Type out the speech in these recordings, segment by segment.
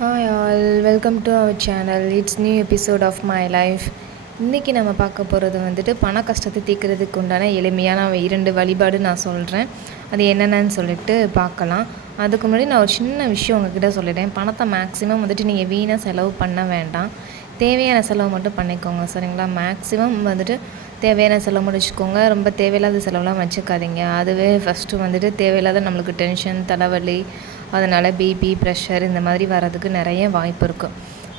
Hi all welcome to our channel it's new episode of my life இன்றைக்கி நம்ம பார்க்க போகிறது வந்துட்டு பண கஷ்டத்தை தீர்க்கறதுக்கு உண்டான எளிமையான இரண்டு வழிபாடு நான் சொல்கிறேன் அது என்னென்னு சொல்லிட்டு பார்க்கலாம். அதுக்கு முன்னாடி நான் ஒரு சின்ன விஷயம் உங்ககிட்ட சொல்லிட்டேன் பணத்தை மேக்ஸிமம் வந்துட்டு நீங்கள் வீணாக செலவு பண்ண வேண்டாம். தேவையான செலவு மட்டும் பண்ணிக்கோங்க சரிங்களா? மேக்ஸிமம் வந்துட்டு தேவையான செலவு முடிச்சுக்கோங்க வச்சுக்கோங்க. ரொம்ப தேவையில்லாத செலவுலாம் வச்சுக்காதீங்க. அதுவே ஃபஸ்ட்டு வந்துட்டு தேவையில்லாத நம்மளுக்கு டென்ஷன் தலைவலி அதனால் பிபி ப்ரெஷர் இந்த மாதிரி வர்றதுக்கு நிறைய வாய்ப்பு இருக்கும்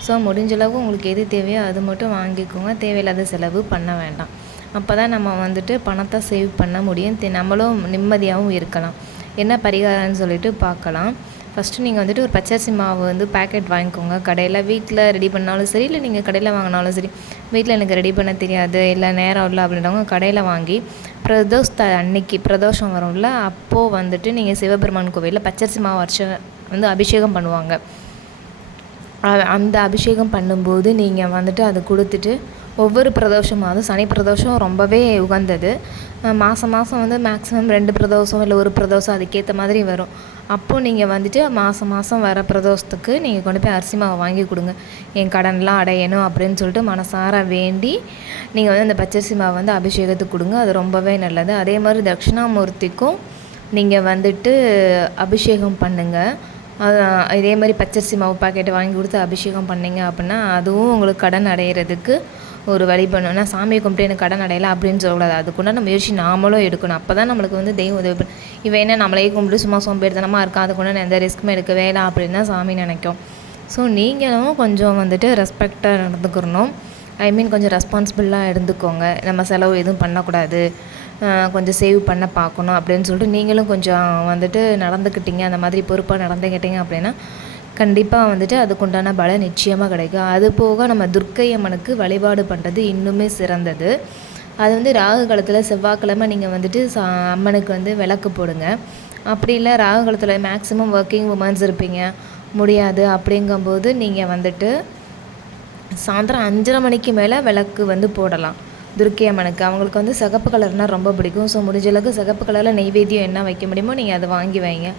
ஸோ முடிஞ்ச உங்களுக்கு எது தேவையோ அது மட்டும் வாங்கிக்கோங்க. தேவையில்லாத செலவு பண்ண வேண்டாம். அப்போ தான் நம்ம வந்துட்டு பணத்தை சேவ் பண்ண முடியும். நம்மளும் நிம்மதியாகவும் இருக்கலாம். என்ன பரிகாரம்னு சொல்லிட்டு பார்க்கலாம். ஃபஸ்ட்டு நீங்கள் வந்துட்டு ஒரு பச்சரிசி மாவு வந்து பேக்கெட் வாங்கிக்கோங்க. கடையில் வீட்டில் ரெடி பண்ணாலும் சரி இல்லை நீங்கள் கடையில் வாங்கினாலும் சரி வீட்டில் எனக்கு ரெடி பண்ண தெரியாது இல்லை நேரம் இல்லை அப்படின்றவங்க கடையில் வாங்கி பிரதோஷ் த அன்னைக்கு பிரதோஷம் வரும்ல அப்போது வந்துட்டு நீங்கள் சிவபெருமான் கோவிலில் பச்சரிசி மாவு அரைச்சி வந்து அபிஷேகம் பண்ணுவாங்க. அந்த அபிஷேகம் பண்ணும்போது நீங்கள் வந்துட்டு அதை கொடுத்துட்டு ஒவ்வொரு பிரதோஷமும் அதுவும் சனி பிரதோஷம் ரொம்பவே உகந்தது. மாதம் மாதம் வந்து மேக்ஸிமம் ரெண்டு பிரதோஷம் இல்லை ஒரு பிரதோஷம் அதுக்கேற்ற மாதிரி வரும். அப்போது நீங்கள் வந்துட்டு மாதம் மாதம் வர பிரதோஷத்துக்கு நீங்கள் கொண்டு போய் அரிசி மாவை வாங்கி கொடுங்க. என் கடன்லாம் அடையணும் அப்படின்னு சொல்லிட்டு மனசார வேண்டி நீங்கள் வந்து அந்த பச்சரிசி மாவை வந்து அபிஷேகத்துக்கு கொடுங்க. அது ரொம்பவே நல்லது. அதே மாதிரி தட்சிணாமூர்த்திக்கும் நீங்கள் வந்துட்டு அபிஷேகம் பண்ணுங்கள் இதே மாதிரி பச்சரிசி மாவு பாக்கெட்டை வாங்கி கொடுத்து அபிஷேகம் பண்ணிங்க அப்படின்னா அதுவும் உங்களுக்கு கடன் அடையிறதுக்கு ஒரு வழி பண்ணணும் சாமியை கும்பிட்டு எனக்கு கடன் அடையலை அப்படின்னு சொல்லக்கூடாது. அதுக்குண்டான முயற்சி நாமளும் எடுக்கணும். அப்போ தான் நம்மளுக்கு வந்து தெய்வம் உதவி பண்ணும் இவன் என்ன நம்மளே கும்பிட்டு சும்மா சோம்பேறித்தனமாக இருக்கா? அதுக்குண்டான எந்த ரிஸ்க்குமே எடுக்க வேலை அப்படின்னு தான் சாமி நினைக்கும். ஸோ நீங்களும் கொஞ்சம் வந்துட்டு ரெஸ்பெக்டாக நடந்துக்கிறணும் ஐ மீன் கொஞ்சம் ரெஸ்பான்சிபிளாக இருந்துக்கோங்க. நம்ம செலவு எதுவும் பண்ணக்கூடாது. கொஞ்சம் சேவ் பண்ண பார்க்கணும் அப்படின்னு சொல்லிட்டு நீங்களும் கொஞ்சம் வந்துட்டு நடந்துக்கிட்டீங்க. அந்த மாதிரி பொறுப்பாக நடந்துக்கிட்டீங்க அப்படின்னா கண்டிப்பாக வந்துட்டு அதுக்குண்டான பலன் நிச்சயமாக கிடைக்கும். அது போக நம்ம துர்க்கை அம்மனுக்கு வழிபாடு பண்ணுறது இன்னுமே சிறந்தது. அது வந்து ராகு காலத்தில் செவ்வாய்க்கிழமை நீங்கள் வந்துட்டு சா அம்மனுக்கு வந்து விளக்கு போடுங்க. அப்படி இல்லை ராகு காலத்தில் மேக்ஸிமம் ஒர்க்கிங் உமன்ஸ் இருப்பீங்க. முடியாது. அப்படிங்கும்போது நீங்கள் வந்துட்டு சாயந்தரம் அஞ்சரை மணிக்கு மேலே விளக்கு வந்து போடலாம். துர்க்கை அம்மனுக்கு. அவங்களுக்கு வந்து சிகப்பு கலர்னால் ரொம்ப பிடிக்கும். ஸோ முடிஞ்ச அளவுக்கு சிகப்பு கலரில் நெய்வேத்தியம் என்ன வைக்க முடியுமோ நீங்கள் அதை வாங்கி வைங்க.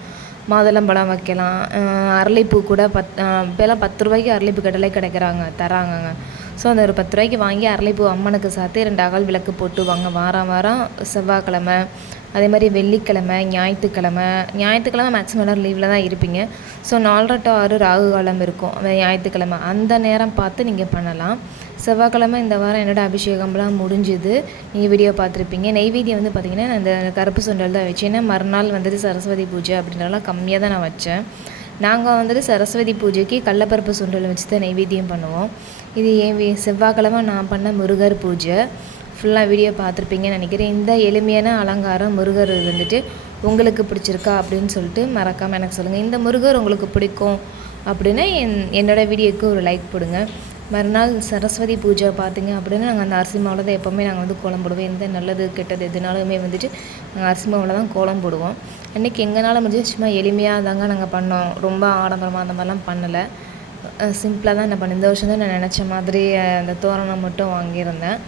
மாதுளம்பழம் வைக்கலாம். அரளிப்பூ கூட பத் இப்போலாம் பத்து ரூபாய்க்கு அரளிப்பூ கடலை கிடைக்கிறாங்க தராங்கங்க. ஸோ அந்த ஒரு பத்து ரூபாய்க்கு வாங்கி அரளிப்பூ அம்மனுக்கு சாத்தி ரெண்டு அகல் விளக்கு போட்டு வாங்க. வாரம் வாரம் செவ்வாய்க்கிழமை அதே மாதிரி வெள்ளிக்கிழமை ஞாயிற்றுக்கிழமை ஞாயிற்றுக்கிழமை மேக்ஸிமம் எல்லோரும் லீவில் தான் இருப்பீங்க. ஸோ நாலரை டு ஆறு ராகு காலம் இருக்கும். ஞாயிற்றுக்கிழமை அந்த நேரம் பார்த்து நீங்கள் பண்ணலாம். செவ்வாய்க்கிழமை இந்த வாரம் என்னோடய அபிஷேகம்லாம் முடிஞ்சுது. நீங்கள் வீடியோ பார்த்துருப்பீங்க. நெய்வேத்தியம் வந்து பார்த்திங்கன்னா நான் இந்த கருப்பு சுண்டல் தான் வச்சேன். ஏன்னா மறுநாள் வந்துட்டு சரஸ்வதி பூஜை அப்படின்றலாம் கம்மியாக தான் நான் வச்சேன். நாங்கள் வந்துட்டு சரஸ்வதி பூஜைக்கு கடலப்பருப்பு சுண்டல் வச்சு தான் நைவேத்தியம் பண்ணுவோம். இது ஏன் செவ்வாய்க்கிழமை நான் பண்ண முருகர் பூஜை. ஃபுல்லாக வீடியோ பார்த்துருப்பீங்கன்னு நினைக்கிறேன். இந்த எளிமையான அலங்காரம் முருகர் வந்துட்டு உங்களுக்கு பிடிச்சிருக்கா அப்படின்னு சொல்லிட்டு மறக்காமல் எனக்கு சொல்லுங்கள் இந்த முருகர் உங்களுக்கு பிடிக்கும் அப்படின்னா என் என்னோடய வீடியோக்கு ஒரு லைக் போடுங்க. மறுநாள் சரஸ்வதி பூஜை பார்த்திங்க அப்படின்னா நாங்கள் அந்த அரிசி மாவில் தான் எப்போவுமே நாங்கள் வந்து கோலம் போடுவோம். எந்த நல்லது கெட்டது எதுனாலுமே வந்துட்டு நாங்கள் அரிசி மாவில் தான் கோலம் போடுவோம். அன்றைக்கி எங்களால் முடிஞ்சு சும்மா எளிமையாக தாங்க நாங்கள் பண்ணோம். ரொம்ப ஆடம்பரமாக அந்த மாதிரிலாம் பண்ணலை. சிம்பிளாக தான் நான் பண்ணேன். இந்த வருஷம் தான் நான் நினச்ச மாதிரி அந்த தோரணம் மட்டும் வாங்கியிருந்தேன்.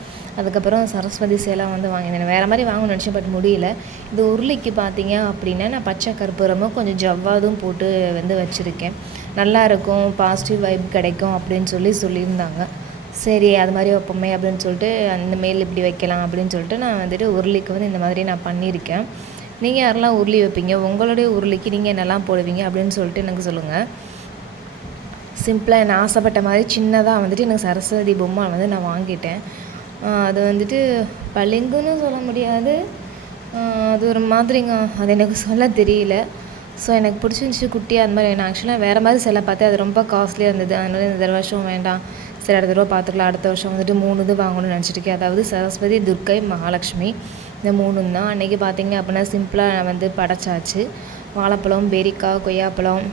அதுக்கப்புறம் சரஸ்வதி சேலை வந்து வாங்கியிருந்தேன். வேறு மாதிரி வாங்கணும்னு நினச்சேன் பட் முடியல. இந்த உருளைக்கு பார்த்தீங்க அப்படின்னா நான் பச்சை கற்பூரமும் கொஞ்சம் ஜவ்வாதும் போட்டு வந்து வச்சுருக்கேன். நல்லா இருக்கும் பாசிட்டிவ் வைப் கிடைக்கும் அப்படின்னு சொல்லி சொல்லியிருந்தாங்க. சரி அது மாதிரி வைப்போமே அப்படின்னு சொல்லிட்டு அந்த மேல் இப்படி வைக்கலாம் அப்படின்னு சொல்லிட்டு நான் வந்துட்டு உருளிக்கு வந்து இந்த மாதிரி நான் பண்ணியிருக்கேன். நீங்கள் யாரெல்லாம் உருளி வைப்பீங்க? உங்களுடைய உருளிக்கு நீங்கள் என்னெல்லாம் போடுவீங்க அப்படின்னு சொல்லிட்டு எனக்கு சொல்லுங்கள் சிம்பிளாக என்ன ஆசைப்பட்ட மாதிரி சின்னதாக வந்துட்டு எனக்கு சரஸ்வதி பொம்மை வந்து நான் வாங்கிட்டேன். அது வந்துட்டு பளிங்குன்னு சொல்ல முடியாது. அது ஒரு மாதிரிங்க. அது எனக்கு சொல்ல தெரியல. ஸோ எனக்கு பிடிச்சிருந்துச்சி குட்டியாக அந்த மாதிரி நான் ஆக்சுவலாக வேறு மாதிரி சிலை பார்த்தேன். அது ரொம்ப காஸ்ட்லியாக இருந்தது. அதனால இந்த வருஷம் வேண்டாம். சரி அடுத்த தடவை பார்த்துக்கலாம். அடுத்த வருஷம் வந்துட்டு மூணு இது வாங்கணும்னு நினச்சிருக்கேன் அதாவது சரஸ்வதி துர்க்கை மகாலட்சுமி. இந்த மூணு தான். அன்றைக்கி பார்த்தீங்க அப்படின்னா சிம்பிளாக நான் வந்து படைச்சாச்சு. வாழைப்பழம் பேரிக்காய் கொய்யாப்பழம்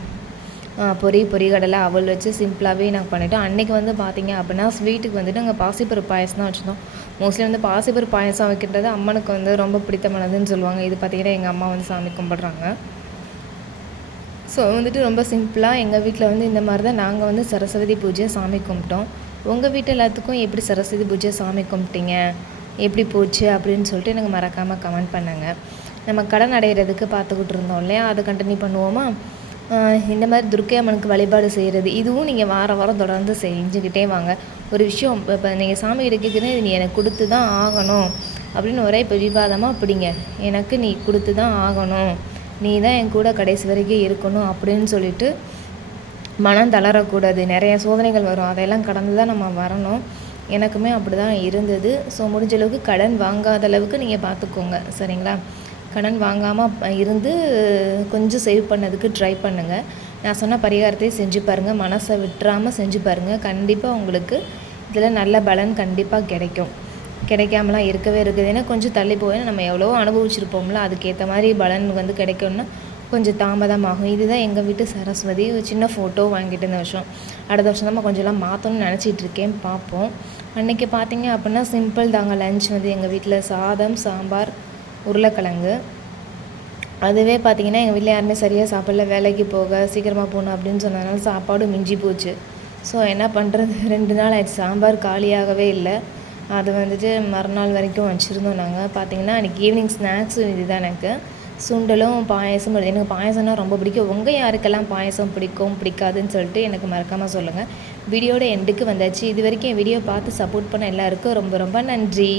பொரி பொறிகடலை அவள் வச்சு சிம்பிளாகவே நாங்கள் பண்ணிவிட்டோம் அன்றைக்கி வந்து பார்த்திங்க அப்படின்னா ஸ்வீட்டுக்கு வந்துட்டு நாங்கள் பாசிப்பருப்பு பாயசம் தான் வச்சுருந்தோம். மோஸ்ட்லி வந்து பாசிப்பருப்பு பாயசம் வைக்கின்றது அம்மனுக்கு வந்து ரொம்ப பிடித்தமானதுன்னு சொல்லுவாங்க. இது பார்த்திங்கன்னா எங்கள் அம்மா வந்து சாமி கும்பிட்றாங்க. ஸோ வந்துட்டு ரொம்ப சிம்பிளாக எங்கள் வீட்டில் வந்து இந்த மாதிரி தான் நாங்கள் வந்து சரஸ்வதி பூஜையை சாமி கும்பிட்டோம். உங்கள் வீட்டு எல்லாத்துக்கும் எப்படி சரஸ்வதி பூஜை சாமி கும்பிட்டீங்க? எப்படி போச்சு? அப்படின்னு சொல்லிட்டு எனக்கு மறக்காமல் கமெண்ட் பண்ணுங்கள் நம்ம கடன் அடைகிறதுக்கு பார்த்துக்கிட்டு இருந்தோம் இல்லையா? அதை கண்டினியூ பண்ணுவோமா? இந்த மாதிரி துர்க்கை அம்மனுக்கு வழிபாடு செய்கிறது இதுவும் நீங்கள் வார வாரம் தொடர்ந்து செஞ்சுக்கிட்டே வாங்க. ஒரு விஷயம் இப்போ நீங்கள் சாமி கேட்குறேன் இது நீ எனக்கு கொடுத்து தான் ஆகணும். அப்படின்னு ஒரே பிடிவாதமாக பிடிங்க. எனக்கு நீ கொடுத்து தான் ஆகணும். நீ தான் என் கூட கடைசி வரைக்கும் இருக்கணும் அப்படின்னு சொல்லிட்டு மனம் தளரக்கூடாது. நிறைய சோதனைகள் வரும். அதையெல்லாம் கடந்து தான் நம்ம வரணும். எனக்குமே அப்படி தான் இருந்தது. ஸோ முடிஞ்ச அளவுக்கு கடன் வாங்காத அளவுக்கு நீங்கள் பார்த்துக்கோங்க. சரிங்களா? கடன் வாங்காமல் இருந்து கொஞ்சம் சேவ் பண்ணதுக்கு ட்ரை பண்ணுங்கள் நான் சொன்ன பரிகாரத்தையும் செஞ்சு பாருங்கள் மனசை விட்டுறாமல் செஞ்சு பாருங்கள் கண்டிப்பாக உங்களுக்கு இதில் நல்ல பலன் கண்டிப்பாக கிடைக்கும். கிடைக்காமலாம் இருக்கவே இருக்குது. ஏன்னா கொஞ்சம் தள்ளி போய் நம்ம எவ்வளோ அனுபவிச்சிருப்போம்ல அதுக்கேற்ற மாதிரி பலன் வந்து கிடைக்கும்னா கொஞ்சம் தாமதமாகும். இதுதான் எங்கள் வீட்டு சரஸ்வதி. ஒரு சின்ன ஃபோட்டோ வாங்கிட்டு இந்த வருஷம். அடுத்த வருஷம் தான் கொஞ்சம்லாம் மாற்றணும்னு நினச்சிட்டு இருக்கேன் பார்ப்போம். அன்றைக்கி பார்த்தீங்க அப்படின்னா சிம்பிள் தாங்க. லஞ்ச் வந்து எங்கள் வீட்டில் சாதம் சாம்பார் உருளைக்கிழங்கு. அதுவே பார்த்திங்கன்னா எங்கள் வீட்டில் யாருமே சரியாக சாப்பிடல. வேலைக்கு போக சீக்கிரமாக போகணும் அப்படின்னு சொன்னதுனால சாப்பாடும் மிஞ்சி போச்சு. ஸோ என்ன பண்ணுறது ரெண்டு நாள் ஆயிடுச்சு. சாம்பார் காலியாகவே இல்லை. அது வந்துட்டு மறுநாள் வரைக்கும் வச்சுருந்தோம் நாங்கள் பார்த்தீங்கன்னா அன்றைக்கி ஈவினிங் ஸ்நாக்ஸும் இது தான் எனக்கு. சுண்டலும் பாயசம் எனக்கு பாயசம்னா ரொம்ப பிடிக்கும். உங்கள் யாருக்கெல்லாம் பாயசம் பிடிக்கும் பிடிக்காதுன்னு சொல்லிட்டு எனக்கு மறக்காமல் சொல்லுங்கள் வீடியோட எண்டுக்கு வந்தாச்சு. இது வரைக்கும் என் வீடியோ பார்த்து சப்போர்ட் பண்ண எல்லாருக்கும் ரொம்ப ரொம்ப நன்றி.